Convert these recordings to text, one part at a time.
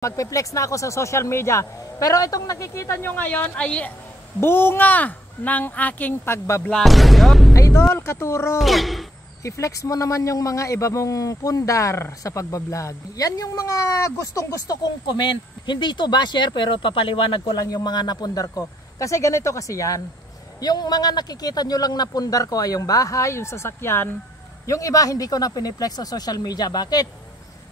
Magpe-flex na ako sa social media. Pero itong nakikita nyo ngayon ay bunga ng aking pagbablog. Idol, katuro, i-flex mo naman yung mga iba mong pundar sa pagbablog. Yan yung mga gustong-gusto kong comment. Hindi ito basher pero papaliwanag ko lang yung mga napundar ko. Kasi ganito kasi yan. Yung mga nakikita nyo lang na pundar ko ay yung bahay, yung sasakyan. Yung iba hindi ko na piniplex sa social media. Bakit?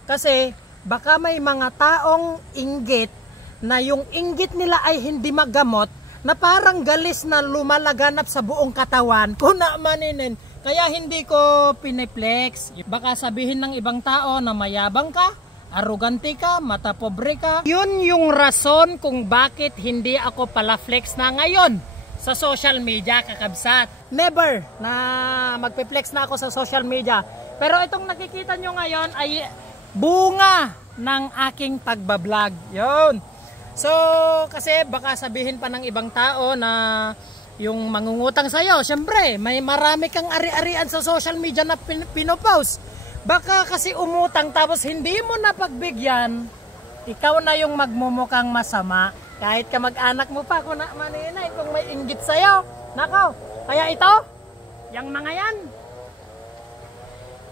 Kasi baka may mga taong inggit na yung inggit nila ay hindi magamot, na parang galis na lumalaganap sa buong katawan. Kuna maninin. Kaya hindi ko piniplex. Baka sabihin ng ibang tao na mayabang ka, arugante ka, matapobre ka. Yun yung rason kung bakit hindi ako pala flex na ngayon sa social media, kakabsat. Never na magpe-flex na ako sa social media. Pero itong nakikita nyo ngayon ay bunga ng aking pagbablog. Yun. So, kasi baka sabihin pa ng ibang tao na yung mangungutang sa'yo, syempre, may marami kang ari-arian sa social media na pinopost. Baka kasi umutang tapos hindi mo na pagbigyan, ikaw na yung magmumukhang masama. Kahit ka mag-anak mo pa, kung maninay, kung may inggit sa'yo. Nako, kaya ito, yung mga yan,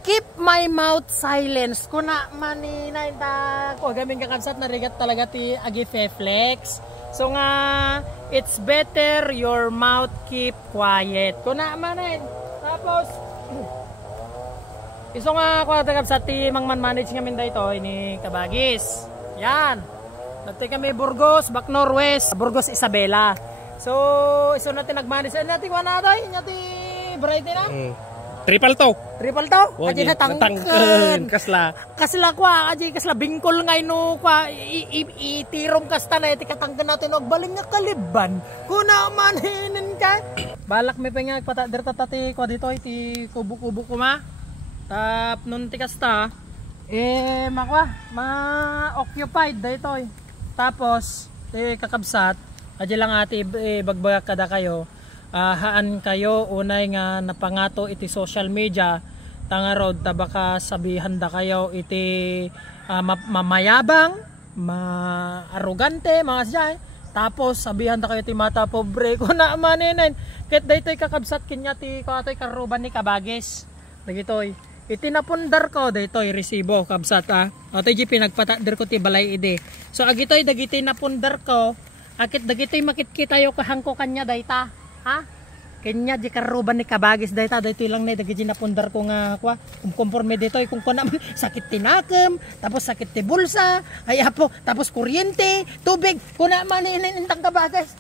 keep my mouth silence. Kuna maninay ta ko gaming kakabsat na rigat talaga ti agi flex. So nga it's better your mouth keep quiet. Kuna manin. Tapos iso nga ko kakabsat ti mangman manage ngamin dayto ini Kabagis. Yan. Dati kami Burgos, Bac Northwest, Burgos Isabela. So iso natin nagmanage natin wala doy, nyati bright na. Triple to. Aji natangken. Kasla kwa, aji kasla bingkol ngay no kwa itirong kasta na iti katangken natin og baling nga kaliban. Kuna maninin ka. Balak mi pengag patader tatati kwa dito iti kubo-kubo ko ma. Tap nun ti kasta ma-occupied dito. Tapos ti kakabsat, aji lang ati bagbagak kada kayo. Haan kayo unay nga napangato iti social media tangarod tabaka sabihan da kayo iti mamayabang, arugante, mga siyay. Tapos sabihan da kayo iti mata pobre. Kuna maninin ket daytoy kakabsat kanya ti katoy karuban ni Kabagis. Dagitoy iti napundar ko daytoy resibo kabsat Atoy di pinagpatader ko ti balay ide. So agitoy dagiti napundar ko akit dagitoy makitkita yo kahangko kanya dayta. Ha? Kanya di karuban ni Kabagis dayta dayto lang na dagiti napundar ko nga kwa kumporme dito kung kuna sakit tinakem tapos sakit ti bulsa ay apo tapos kuryente tubig kuna man inintang Kabagis